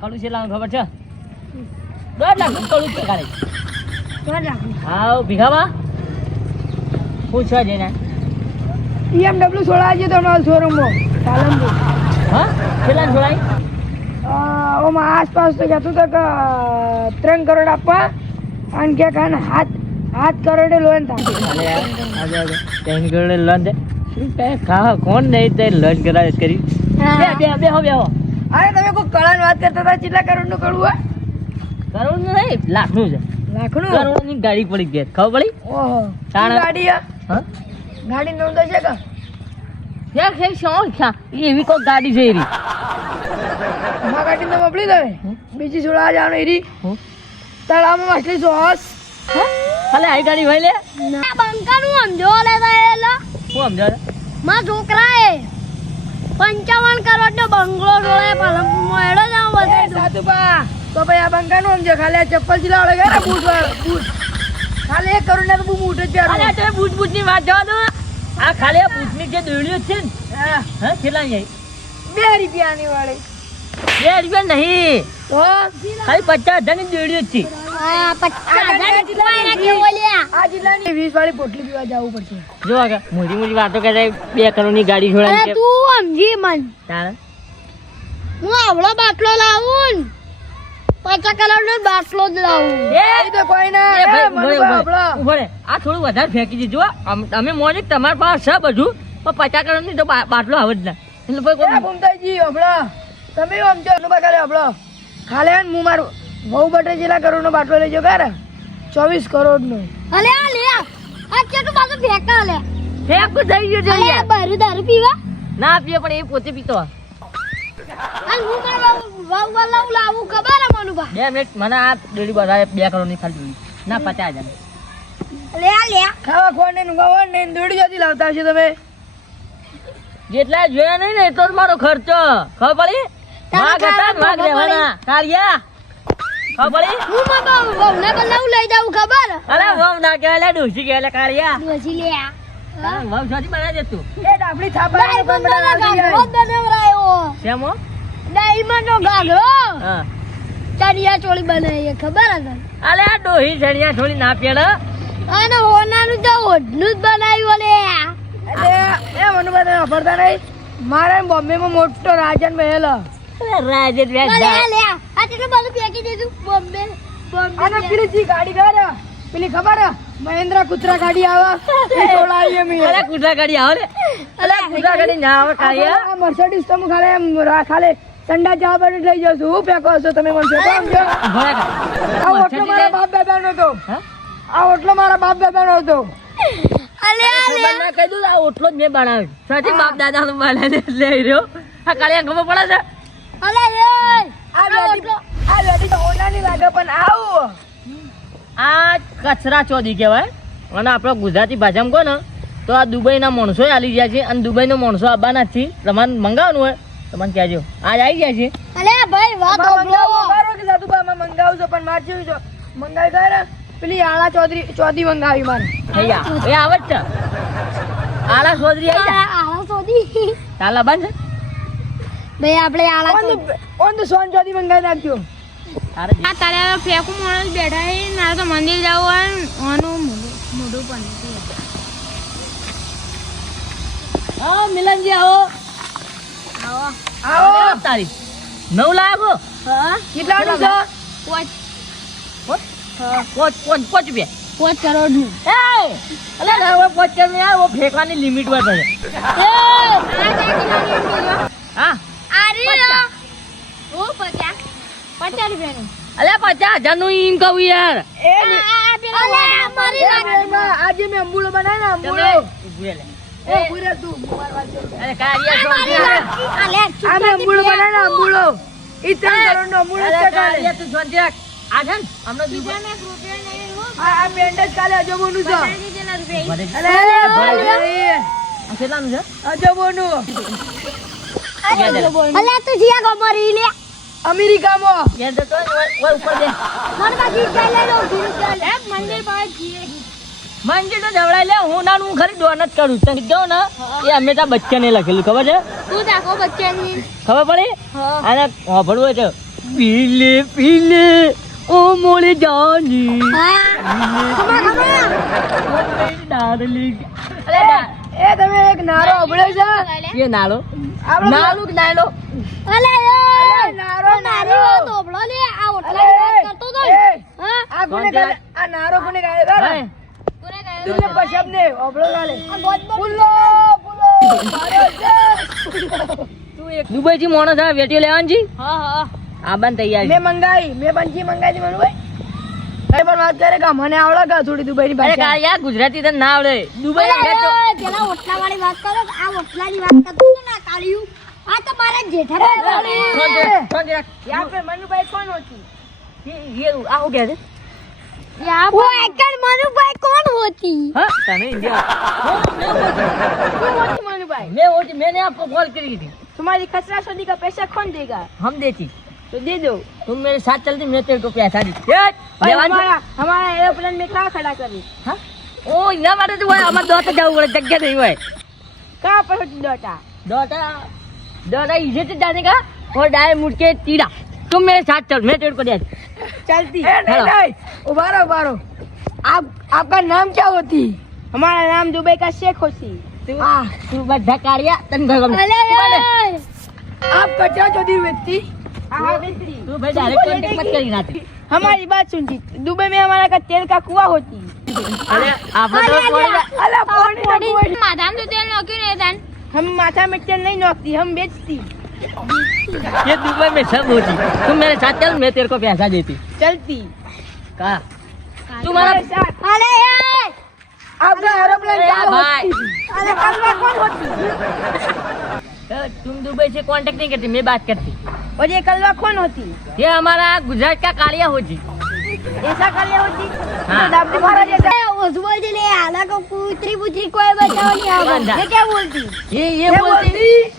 કડું છે લાવું ખબર છે? દોઢ લાખ કડું છે ખાલી દોઢ લાખનું. હા ભીખામાં? પૂછવા જઈને. BMW છોડાવજો તમારા શોરૂમમાં પાલનપુર. હા? કેટલા અ, ઓમાં આસપાસ તો કહેતું તો કે ત્રણ કરોડ આપવા અને કે કાન હાથ હાથ કરોડે લોન થાય. ત્રણ કરોડે લોન દે શું કહે? કોણ નહીં તે લોન કરાવે કરી? બે બે બે હો બે હો. અરે તમે કોઈ કળાની વાત કરતા હતા? કેટલા કરોડનું કડું હોય કરોડનું નહીં લાખનું છે. લાખનું કરોડની ગાડી પડી ગઈ. ખબર પડી? ઓહો તાણે- ગાડી હે? હા? ગાડી નોંધો છે કે? યાર છે. શું એવી કોઈ ગાડી છે એરી. મા ગાડી તો મોકલી દે. બીજી છોડાવવા જવાનું એરી. હું? તળાવમાં માછલી સોસ. હાલે આઈ ગાડી ભાઈ લે. બંકાનું સમજો લેતા એલા હું સમજાવે મારા છોકરાએ. પંચાવન કરોડ નો બંગલો જોડે પાલનપુરમાં એડો જાવ બધે. સાધુબા તો ભાઈ આ બંકાનું સમજો ખાલી આ ચપ્પલ ચીલાવડે ગયા ને બૂટ વાળા બૂટ. ખાલી એક કરોડ ના તો મોટો જ અરે પહેરવાનું. તમે બૂટ બૂટની વાત જવા દો આ ખાલી આ બૂટની જે દોડ્યું છે ને હા, હા કેટલા ની બે રૂપિયા ની વાળી. બે રૂપિયા નહીં. તો ખાલી પચાસ હજારની દોડ્યું છે. આ જિલ્લાની વીસ. વાળી પોટલી પીવા જવું પડશે. જો આગળ મોટી મોટી વાતો કરે બે કરોડની ગાડી અરે તું સમજી મન. તારે? હું આવડો બાટલો લાવું પચાસ કરોડ નો બાટલો જ લાવું. એ એ તો કોઈ ના. એ એ ભાઈ, ઊભો રે, ઊભો બાપડો. રે. ઊભો રે. આ થોડું વધારે ફેંકી દીધું. અમ- અમે મોને તમારી પાસે છે બધું પણ પચાસ કલરની તો બાટલો આવે જ ના. એટલે ભાઈ કોઈ- ભૂમતાજી હભળો તમે આમ સમજો અનુભવ ખાલી હભળો ખાલી ને હું મારું વહુ બટે જેટલા કરોડ નો બાટલો લેજો કારે ચોવીસ કરોડ નો અલે આ લે આ. કેટલું બાજુ ફેંકા લે ફેંકું થઈ ગયું છે અલે આ બારું દારૂ પીવા? ના પીએ પણ એ પોતે પીતો હોય. હું પણ વાવ વાવ લાવું ખબર હે મનુભા બે? મિનિટ મને આ ડેડી બતાવે બે કરોડની ખાલી. ના પચાસ હજાર લે આ લે ખાવા ખોને ને ઊંઘવા ને દોડી જતી લાવતા છે તમે. જેટલા જોયા નહીં ને તો મારો ખર્ચો. ખબર પડી? વાઘ હતા ને વાઘ ખબર પડી? રહેવાના કાળિયા ખબર પડી હું મારા વહુને બદલાવું લઈ જાઉં ખબર? અરે વહુ ના કહેવાય લે ડોસી કહેવાય લે કાળિયા. ડોસી લે આ. વહુ શોધી બનાવી દે તું. એ ડાબડી થાપા બંધોનો ગાઘરો જ બનાવરાયો શેમો ડાયમંડ નો ગાઘરો હા. ચણિયા ચોળી બનાવી ખબર હે તને? અલે આ ડોહી ચણિયા થોડી ના પેડ અને હોનાનું તો ઓઢનું જ બનાવ્યું લે એટલે એ મનુભા તમે વાપરતા નહીં મારા બોમ્બે માં મોટો રાજન મહેલ. રાજન રાજે લે લે આ તેટલું બધું ફેંકી દીધું બોમ્બે બોમ્બે અને પેલી જી ગાડી કરે પેલી ખબર મહેન્દ્ર મહેન્દ્રા કુતરા ગાડી આવે. એ તોડાવી મે. અરે કુતરા ગાડી આવે ને. અલે કુતરા ગાડી ના આવે કાળિયા આ મર્સિડીઝ તો હું ખાલી એમ રા- ખાલી સંડા ચા બની લઈ જાઉં છું. હું ફેંકો છો તમે મને ફેંકો આમ જો. આ ઓટલો મારા બાપ દાદાનો હતો. હા? આ ઓટલો મારા બાપ દાદાનો હતો. અલે અલે. ના કહી દઉં આ ઓટલો જ મેં બનાવ્યો. સાચી બાપ દાદા નું બનાવીને લઈ રહ્યો આ કાલે ખબર પડે છે? અલે એ આ વેડી તો ઓનાની લાગે પણ આવું. આ કચરા ચોદી કહેવાય. અને આપણો ગુજરાતી ભાષામાં કહો ને તો આ દુબઈના માણસો આલી ગયા છે અને દુબઈનો માણસો આવવાના જ છે તમારે મંગાવવાનું હોય તમને કહેજો આજ આવી ગયા છે. અલે ભાઈ વાત કે સાધુબામાં મંગાવું છું પણ મારે છે. મંગાવી ને પેલી આળા ચૌધરી ચોધી મંગાવી મારે. થઈ એ આવત છે. આલા ચૌધરી આવી આળા શોધી તાલા બંધ. ભાઈ આપણે આળા ઓન ધ ઓન ધ સોન જોડી મંગાઈ નાખજો. તારે આ તારે ફેંકું માણસ બેઠા હે ના તો મંદિર જાવ હોય ને મોઢું મોઢું પણ હા મિલનજી આવો. આવો. આવો. તારી. નવ લાખો? હા. કેટલાનું છે પોચ. પોચ? પોચ પોચ રૂપિયા. પોચ કરોડનું એ અલે હવે પોચ કરોડ ફેંકવાની લિમિટ છે હા. ઓ પચાસ. પચાસ રૂપિયાનું અલે પચાસ હજારનું ઈમ કહું યાર. આજે મેં અંબુડો બનાવ્યો ને જ. કાલે અજબોનું. તું જીયા ગમરી લે. અમેરિકામાં. યાર તો તો ઓય- ઓય ઉપર દે મને બાજી ચાલે લો ધીરે ચાલે મંદિર પાસે જઈએ. મંજી તો જવડાઈ લે હું ના હું ખરી ડોન જ કરું. તને કહું ને એ હંમેશા બચ્ચાને લખેલું ખબર છે? તું બચ્ચાની. ખબર પડી? અને હોભળવું છે. પીલે પીલે ઓ મોળી જાની ડાર્લિંગ. એ તમે એક નારો અભળ્યો છે? કે નાળો? નાળો કે નાળો અલે નારો નારો વાત ઓભળો લે આ ઓટલા વાત કરતો તો ને. હા? આ ગુને આ નારો ગુને ગાય ખરો? ગુને ગાય તું તુમને પશબ ને અભળો લાલે પુલ્લો પુલ્લો મારો છે. તું એક દુબઈ થી મોણસ આ વેટી લેવાની જી? હા હા. આ બન તૈયાર મે મંગાઈ મેં બનજી મંગાઈ હતી મનુભાઈ કઈ પણ વાત કરે કે મને આવડે કે થોડી દુબઈ ની અરે ભાષા કા યાર ગુજરાતી તને ના આવડે દુબઈ અલે, ગયા તો એ, પેલા ઓટલા વાળી વાત કરો આ ઓટલાની વાત કરતો હતો ને આ કાળિયું આ તો મારા જેઠાભાઈ વાળી. ફોન દે, ફોન દે રાખ. यहाँ पे मनुभाई कौन होती એ- એ આ શું કહે છે वो एकड़ मनुभाई कौन होती હા તને ઇન્ડિયા क्यों होती मनुभाई मैं वो मैंने आपको कॉल करी थी तुम्हारी कचरा सोदी का पैसा कौन देगा हम देती तो दे दो। तुम मेरे साथ चलते मैं तेरे को पैसा दी हमारा एरोप्लेन में कहा खड़ा कर हाँ? ओ मारे तो दोटा तो बोले जगह नहीं कहाँ पर होती दोटा दोटा दोटा जाने का और डाय मुड़ के तुम मेरे साथ चल मैं तेरे को दे चलती। नहीं नहीं उबारो उबारो आप आपका नाम क्या होती? हमारा नाम दुबई का शेख होती। तू हाँ, तन भगवान। आप कचरा चौधरी व्यक्ति? हमारी बात सुन जी दुबई में हमारा का तेल का कुआ होती अरे आपने तो अरे पौड़ी पौड़ी माथा में तेल नौकी नहीं दान हम माथा में तेल नहीं नौकती हम ये दुबई में सब होती तुम मेरे साथ चल मैं तेरे को पैसा देती चलती का तुम्हारा साथ अरे यार आपका एरोप्लेन क्या होती अरे कौन होती तुम दुबई से कांटेक्ट नहीं करती मैं बात करती और ये कलवा कौन होती ये हमारा गुजरात का कालिया होजी ऐसा कालिया होती उसमें चले आला को कुतरी बुतरी कोई बचाओ नहीं आवा ये क्या बोलती ये ये बोलती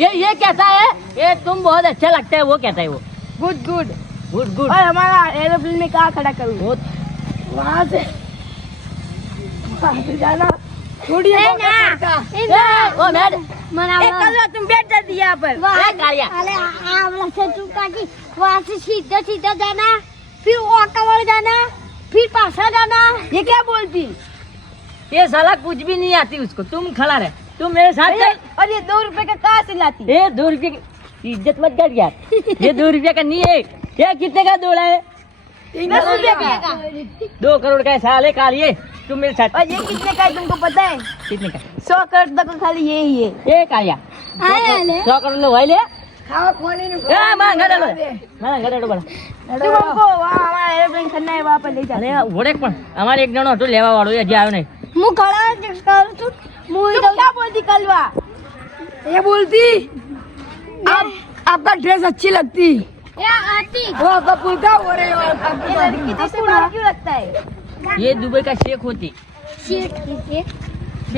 ये ये कहता है ये तुम बहुत अच्छा लगता है वो कहता है वो गुड गुड गुड गुड और हमारा एरोप्लेन में कहाँ खड़ा करूँ वहां से जाना गुड़िया ओ मैड एक तुम बैठ पर। अरे से से सीधा सीधा जाना फिर वाले जाना फिर पासा जाना। ये क्या बोलती? ये साला कुछ भी नहीं आती उसको। तुम खड़ा रहे। तुम मेरे साथ चल। और ये रुपए का से लाती की इज़्ज़त मत कर यार। ये दो रुपये का नहीं है। ये कितने का दौड़ा है? दो करोड़ का है साल है कालिए तुम मेरे साथ और ये कितने का है तुमको पता है कितने का सौ करोड़ तक खाली ये ही है ये कालिया अरे ले सौ करोड़ लो भाई ले खावा खोने ए मां गड़ा लो मां गड़ा बोला तुम हमको वहाँ हमारा एरोप्लेन खन्ना है वहाँ पर ले जाते અને વડેક પણ અમારે એક જણો હતો લેવા વાળો એ હજી આવ્યો નહીં હું ખડા જ કરું છું હું तुम क्या बोलती कलवा ये बोलती आप आपका ड्रेस अच्छी लगती એ આતી वो आपका पुलका हो रहे हो आपकी बॉडी कितने से बाहर क्यों लगता है ये दुबई का शेख होती શેઠ કે છે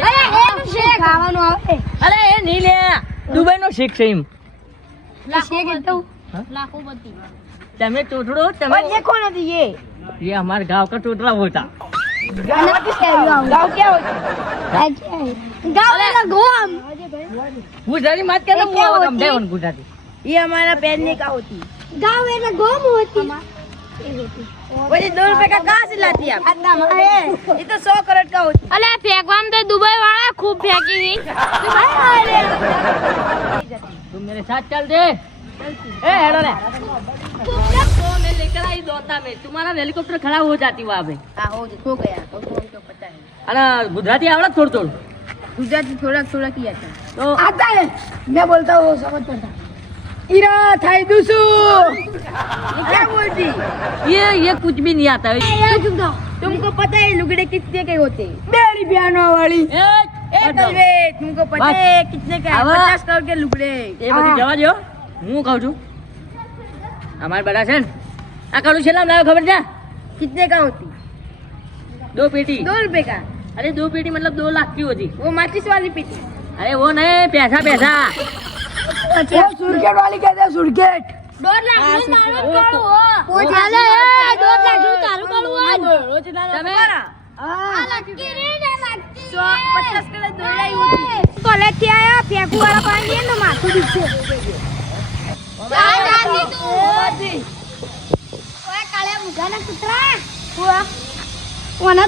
અરે એનું શેઠ ખાવાનું આવે અરે એ નહીં લે દુબઈ નો શેખ છે એમ શેઠ એટલે લાખોપતિ તમે ટોટડો તમે और ये कौन होती ये ये हमारे गांव का टोटला होता गाँव गाँव क्या होती ગાવ એટલે ગોમ ગુજરાતી માત કે એ ક્યાં હોતી? સમજાય ગુજરાતી ये हमारा पहनने का होती गांव है ना गोम होती बोले दो रुपए का कहाँ से लाती आप ये तो सौ करोड़ का होती अरे फेंकवा में तो दुबई वाला खूब फेंकी थी तुम मेरे साथ चल दे ए लेकर आई दोता में तुम्हारा हेलीकॉप्टर खड़ा हो जाती वहाँ पे हो गया तो अरे गुजराती आवड़ा थोड़ थोड़ गुजराती थोड़ा थोड़ा किया था तो आता है मैं बोलता हूँ समझ पड़ता इरा थाई दुसु ये क्या बोलती ये ये कुछ भी नहीं आता है तुमको पता है लुगड़े कितने के होते मेरी बहनों वाली ए, ए हटो। कलवे तुमको पता बस। है कितने का है आवा। पचास करोड़ के लुगड़े એ બધી જવા દો હું કહું છું અમારે બધા છે ને આ કાળું છેલ્લા લાવ્યો ખબર છે कितने का होती दो पेटी दो रुपए का अरे दो पेटी मतलब दो लाख की होती वो माचिस वाली पीटी अरे वो नहीं पैसा पैसा એ સુરગેટ વાળી કહે છે સુરગેટ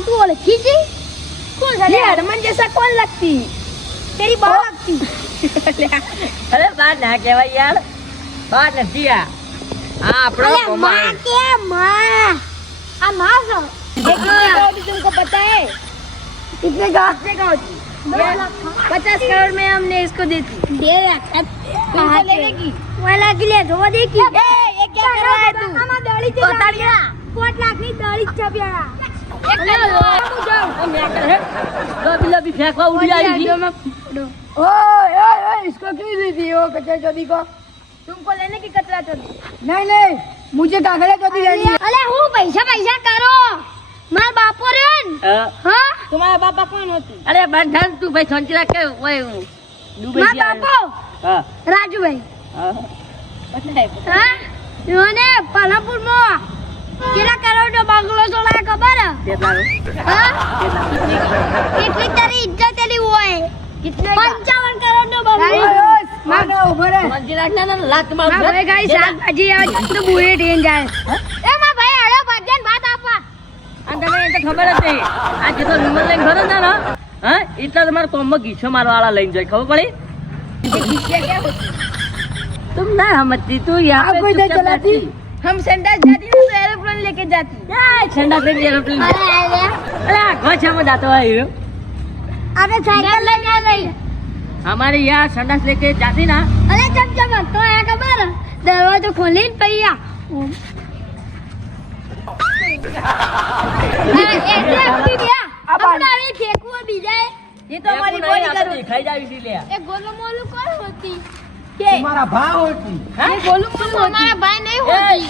તું ઓળખી જી કોણ લગતી लगती તેરી બહુ લગતી અરે બા ના કહેવાય યાર બા નથી આ આ આપણો અરે કોમા माँ के माँ आ माँ सो ये कितने का होती तुमको पता है कितने का कितने का होती पचास करोड़ में हमने इसको दी थी दे रखा तुमको लेने की वाला के लिए धो देखी ए, ये क्या कर रहा है तू? આમાં દળી છે બતાડ લાગ્યા. ગયા. કોટ લાખની દળી જ છે પ્યારા. પેલા બી ફેંકવા ઉડી આવી ગઈ ओए ओए ओए इसको क्यों दी थी वो कचरा चौधरी को तुमको लेने की कचरा चौधरी नहीं नहीं मुझे कागड़ा चौधरी लेनी है અલે હું પૈસા પૈસા કરો માર બાપો રે ન. હા. હા तुम्हारा पापा कौन होती અરે બંધન તું ભાઈ સોંચી રાખ કે ઓય હું ડૂબી માર ગયા. બાપો હા રાજુભાઈ હા હા યોને પાલનપુરમાં કેટલા કરોડનો બંગલો ચોલાય ખબર હે? કેટલા હા કેટલી તારી ઇજ્જત એની હોય कितने પંચાવન કરોડનો બંગલો मांगा उभर है સોંચી રાખ ને લાત માર हाँ भाई गाइस શાકભાજી આવે તો બુએ ટ્રેન જાય એ માં ભાઈ હાલો ભજન ભાત આપવા અને તમે એ તો ખબર જ નહીં આ જેટલો વિમલ લઈને ફરો ને હા એટલા તમારે કોમમાં ઘીસો મારવા વાળા લઈને જાય ખબર પડી तुम ना समझती तू यहाँ आप पे कोई चुपचाप चलाती बैठती। हम सेंटर जाती ना तो एरोप्लेन लेके जाती क्या ठंडा से एरोप्लेन અરે અરે अरे आ गोछा में जाता है ये આપણે સાયકલ લઈને આ ગઈ हमारे यहाँ संडास लेके जाती ना અરે ચમ ચમ હતો આ ખબર હે? દરવાજો ખોલીને પૈયા એટલે આપી ગયા આ બાર. આપણે આવી ફેંકવું બીજાએ ये तो हमारी बॉडी कर दिखाई जाए इसीलिए એ ગોલું મોલું કોણ હોતી के તમારા ભા હોતી એ ગોલું મોલું અમારા ભાઈ નહીં હોતી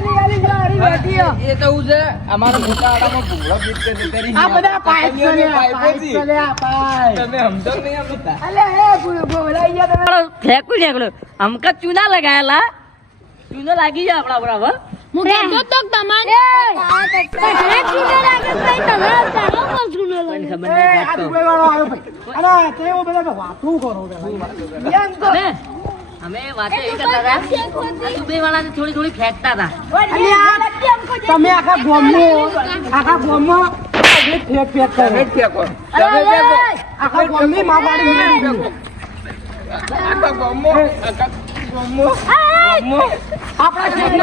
એ તો હું છે અમારા ચૂના લગાયેલા? ચૂનો લાગી જાય આપણા બરાબર તમારે. અમે વાતો એ કરતા હતા. દુબઈ વાળા થોડી થોડી ફેંકતા તમે આખા ગોમો આખા ગોમો આપણા ચેક